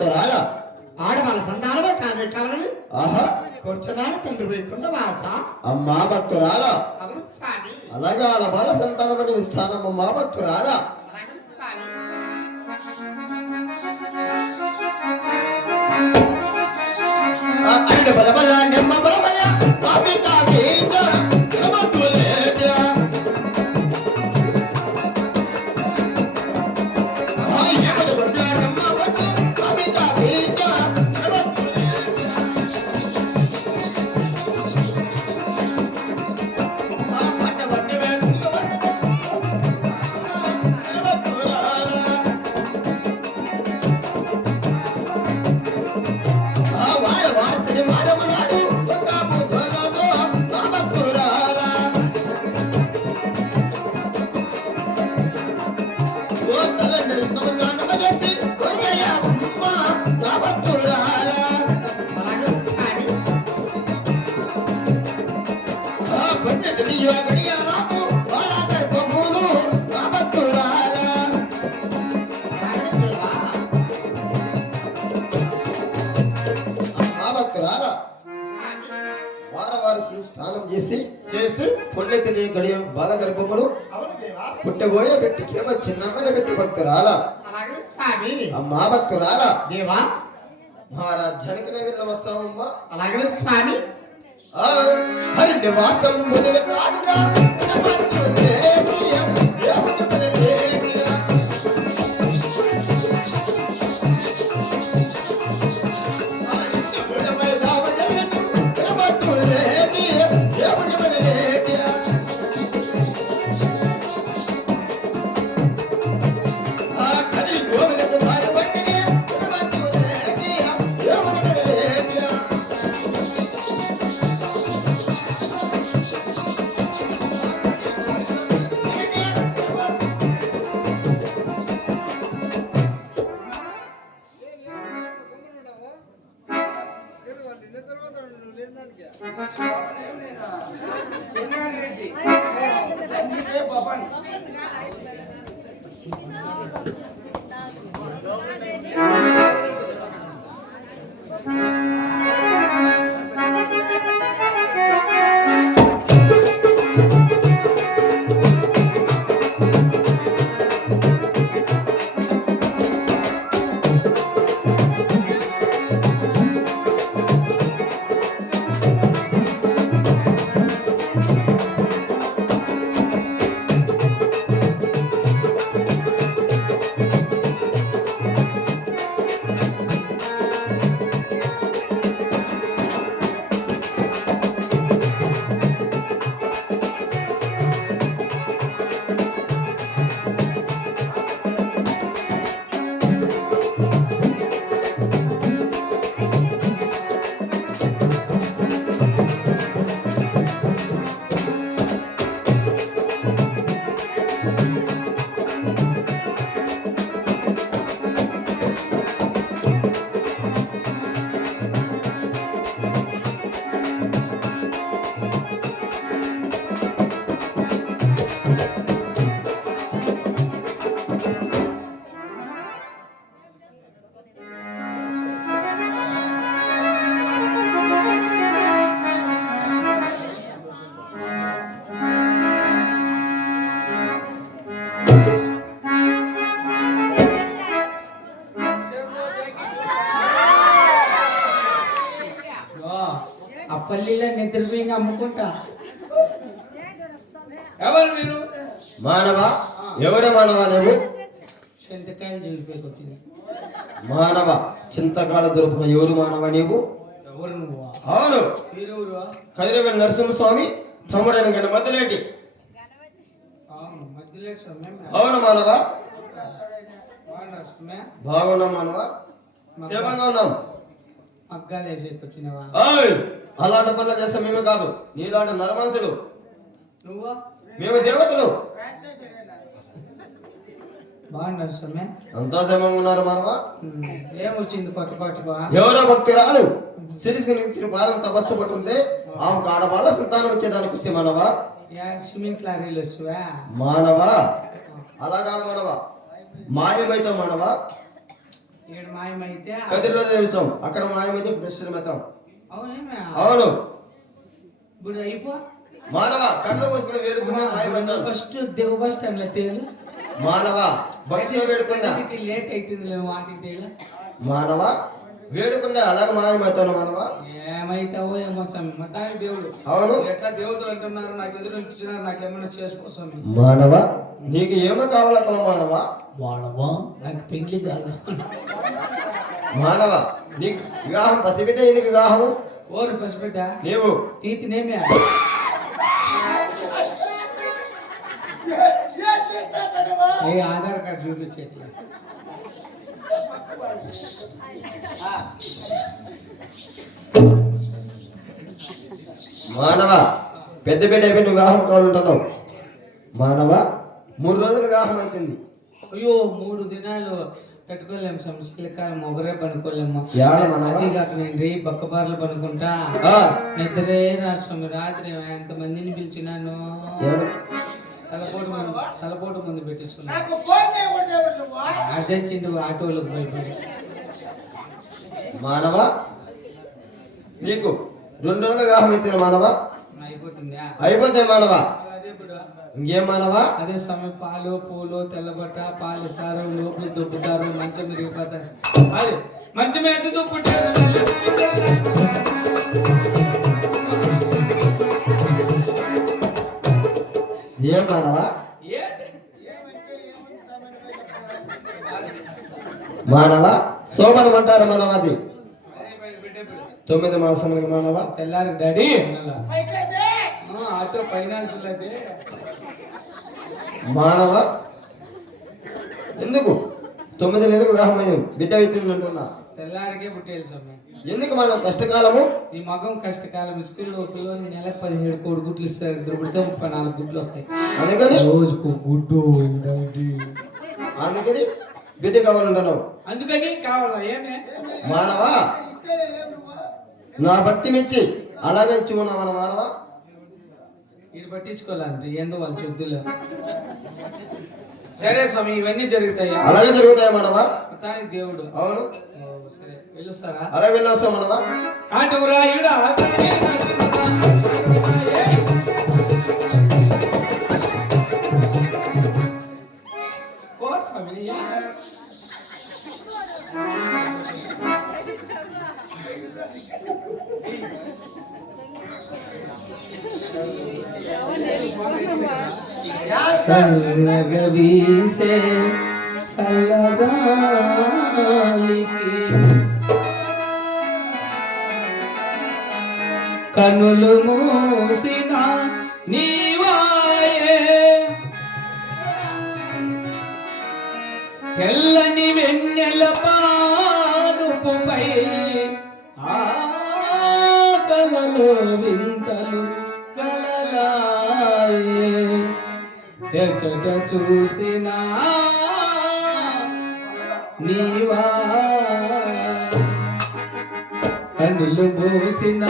భక్తురాల ఆడవాళ్ళ సంతానమే కాదే కావాలని ఆహా కూర్చున్నాను తండ్రి వైకుంఠ వాస. అమ్మా భక్తురాల అవును స్వామి. అలాగే ఆడవాళ్ళ సంతానమని విస్తానం అమ్మా భక్తురాల. అలాగే స్వామి. అడిగి బలబల నెమ్మ బలబల కాపీ కాపీ స్నానం చేసి పుణ్యతిని గడియ బాల గర్భములు పుట్టబోయే పెట్టి కేవలం చిన్నమ్మని పెట్టి భక్తురాల. అమ్మా భక్తురాల దేవా మహారాజ్యానికి వెళ్ళ వస్తామమ్మా. అలాగే స్వామి. హరి నివాసం మొదలు పల్లీలో నిద్రపోయి అమ్ముకుంటా. ఎవరు మీరు? మానవా ఎవరు మానవా నువ్వు? చింతకాయలు జరిగిపోయి కొట్టింది. మానవ చింతకాల దుర్భం ఎవరు మానవ నీవు? ఎవరు నువ్వు? అవును మీరెవరు? కదిరవేల నరసింహస్వామి తమ్ముడైన గణ మధ్యలేటి. అవును మానవ. బాగున్నాం మానవ. సేవంగా ఉన్నాం. మగ్గాలు వేసే కొట్టినవా? అలాంటి పనులు చేస్తాం మేము కాదు. నీలాంటి నరమాంసుడు. నువ్వు? మేము దేవతలు. బాగున్నారు స్వామి. అంతా క్షేమంగా ఉన్నారు మానవ. ఏమొచ్చింది కొత్త కొత్తగా? ఎవరో భక్తురాలు సిరిసిరి పాదం తపస్సు పట్టుంటే ఆమె కాడవాళ్ళ సంతానం వచ్చేదానికి వస్తే మానవ. సిమెంట్ లారీలు వస్తువా మానవ? అలా కాదు మానవ, మాయమైతే మానవ. ఏడు మాయమైతే కదిరిలో తెలుసాం అక్కడ మాయమైతే క్రిస్టియన్ మతం. అవునేమే అవును. ఇప్పుడు అయిపో మానవ కళ్ళు మూసుకుని వేడుకున్న మాయమైతం. ఫస్ట్ దేవు బస్ స్టాండ్ లో తేలు మానవ భక్తితో వేడుకున్నా లేట్ అవుతుంది వాటికి తేలు మానవ వేడుకున్నా అలాగే మాయమైతాను మానవ. ఏమైతావో ఏమో స్వామి మతానికి దేవుడు. అవును. ఎట్లా దేవుడు అంటున్నారు నాకు ఎదురు అనిపించినారు నాకు ఏమైనా చేసుకో స్వామి. మానవ నీకు ఏమో కావాలక్క మానవ. వాడవా నాకు పెళ్లి కాదు. మానవ నీకు వివాహం పసిబిడ్డ నీకు వివాహము ఓరు పసిబిడ్డ నీవు తీతినేమి ఏ ఆధార్ కార్డు చూపించేట్లా మానవ పెద్ద బిడ్డ అయిపోయి నువ్వు వివాహం కావాలంటున్నావు. మానవ 3 రోజులు వివాహం అవుతుంది. అయ్యో 3 దినాలు పెట్టుకోలేము సంస్కృతికాలం మొగరే పనుకోలేము. యాడ మానవ? అది కాక నేను రే బక్కబార్లు పనుకుంటా ఆ, నిద్రే రాష్ట్రం రాత్రి ఎంతమందిని పిలిచినాను తలపోటు ముందు పెట్టించుకున్నాను. నాకు ఫోన్ చేయకూడదు నువ్వు. అర్జెంట్ ఆటోలకు భయపడి మానవ నీకు 2 రోజులు వివాహం అవుతుంది మానవ. అయిపోతుందా? అయిపోతాయి మానవ. అదే ఇప్పుడు ఇంకేం మానవ. అదే సమయం పాలు పూలు తెల్లబట్ట పాలు సారు లోపల దుబ్బుతారు మంచం విరిగిపోతారు. అదే మంచం వేసి దుబ్బుంటారు. ఏం మానవ. మానవ శోభనం అంటారు మానవ. అది 9 మాసములకి మానవ. తెల్లారి డాడీ అయిపోయింది. ఆటో ఫైనాన్షియల్ అయితే మానవ ఎందుకు 9 నెలలకు వివాహం అయింది బిడ్డ అవుతుంది అంటున్నా. తెల్లారికే పుట్టేయాలి స్వామి. ఎందుకు మానవ కష్టకాలము. ఈ మగం కష్టకాలం స్కూల్లో పిల్లలు నెలకు 17 కోడి గుడ్లు ఇస్తారు. 2 గుడితో 34 గుడ్లు వస్తాయి. అందుకని రోజుకు గుడ్డు అందుకని బిడ్డ కావాలంటున్నావు. అందుకని కావాలా ఏమే మానవ నా భక్తి మెచ్చి అలాగే ఇచ్చి ఉన్నా మన మానవ. ఇది పట్టించుకోవాలంటే ఏందో వాళ్ళ చుద్దులు. సరే స్వామి ఇవన్నీ జరుగుతాయా? అలాగే జరుగుతాయి మానవ. మొత్తానికి దేవుడు. అవును. సరే వెళ్ళొస్తారా? అలా వెళ్ళొస్తాం మానవ. ఆటవురాయుడా ఓ స్వామి చల్లగా వీసే చల్లగాలికి కనులు మూసిన నీవాయే తెల్లని వెన్నెల పానుపుపై ఆ కలలో వింతలు కలలాయే ఎచ్చట చూసినా నీవా కనులు మూసిన